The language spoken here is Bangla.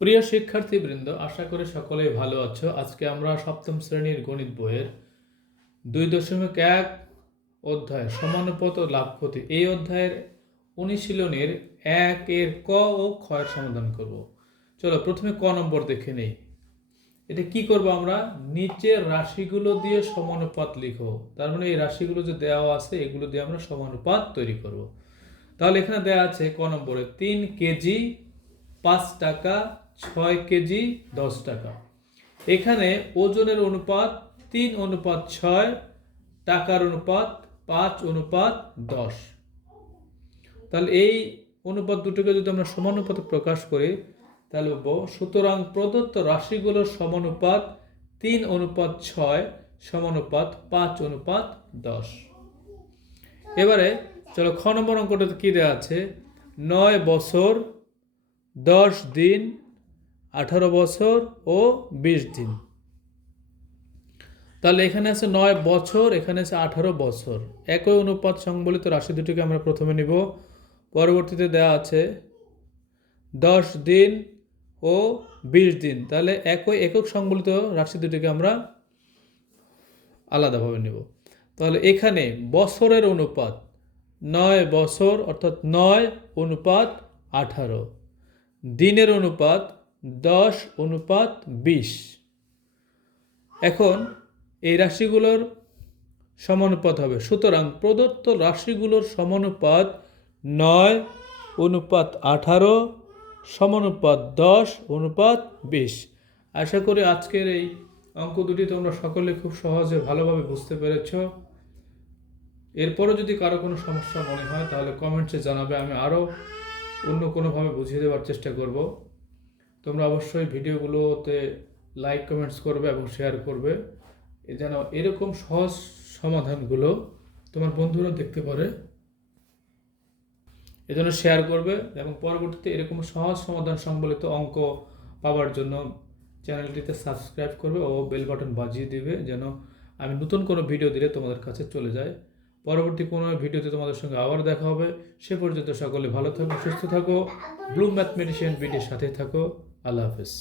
প্রিয় শিক্ষার্থীবৃন্দ, আশা করি সকলেই ভালো আছো। আজকে আমরা সপ্তম শ্রেণির গণিত বইয়ের দুই দশমিক এক অধ্যায়, সমানুপত লাভ ক্ষতি। এই অধ্যায়ের অনুশীলনের এক এর ক ও ক্ষয়ের সমাধান করব। চলো, প্রথমে ক নম্বর দেখে নেই। এটা কি করব আমরা? নিচের রাশিগুলো দিয়ে সমানুপাত লিখো তার মানে এই রাশিগুলো যে দেওয়া আছে, এগুলো দিয়ে আমরা সমানুপাত তৈরি করব। তাহলে এখানে দেওয়া আছে ক নম্বরে, তিন কেজি পাঁচ টাকা ছয় কেজি দশ টাকা। এখানে ওজনের অনুপাত তিন অনুপাত ছয়, টাকার অনুপাত পাঁচ অনুপাত দশ। তাহলে এই অনুপাত দুটোকে যদি আমরা সমানুপাতে প্রকাশ করি, তাহলে বলব, সুতরাং প্রদত্ত রাশিগুলোর সমানুপাত তিন অনুপাত ছয়, সমানুপাত পাঁচ অনুপাত দশ। এবারে চলো খ নম্বর অঙ্কটাতে কী দেওয়া আছে? নয় বছর, দশ দিন আঠারো বছর ও বিশ দিন। তাহলে এখানে আছে নয় বছর, এখানে আছে আঠারো বছর। একই অনুপাত সংবলিত রাশি দুটিকে আমরা প্রথমে নিব। পরবর্তীতে দেওয়া আছে দশ দিন ও বিশ দিন। তাহলে একই একক সংবলিত রাশি দুটিকে আমরা আলাদাভাবে নিব। তাহলে এখানে বছরের অনুপাত নয় বছর, অর্থাৎ নয় অনুপাত আঠারো। দিনের অনুপাত দশ অনুপাত বিশ। এখন এই রাশিগুলোর সমানুপাত হবে। সুতরাং প্রদত্ত রাশিগুলোর সমানুপাত নয় অনুপাত আঠারো সমানুপাত দশ অনুপাত বিশ। আশা করি আজকের এই অঙ্ক দুটি তোমরা সকলে খুব সহজে ভালোভাবে বুঝতে পেরেছ। এরপরও যদি কারও কোনো সমস্যা মনে হয়, তাহলে কমেন্টসে জানাবে। আমি আরও অন্য কোনোভাবে বুঝিয়ে দেওয়ার চেষ্টা করব। তোমরা অবশ্যই ভিডিওগুলোতে লাইক কমেন্টস করবে এবং শেয়ার করবে। যেন এরকম সহজ সমাধানগুলো তোমার বন্ধুরা দেখতে পারে। এজন্য শেয়ার করবে এবং পরবর্তীতে এরকম সহজ সমাধান সম্বলিত অঙ্ক পাওয়ার জন্য চ্যানেলটিতে সাবস্ক্রাইব করবে ও বেল বাটন বাজিয়ে দিবে যেন আমি নতুন কোনো ভিডিও দিলে তোমাদের কাছে চলে যায়। পরবর্তী কোনো ভিডিওতে তোমাদের সঙ্গে আবার দেখা হবে। সে পর্যন্ত সকলে ভালো থাকো, সুস্থ থাকো। ব্লু ম্যাথমেটিশিয়ান ভিডিওর সাথে থাকো। আল্লাহ হাফেজ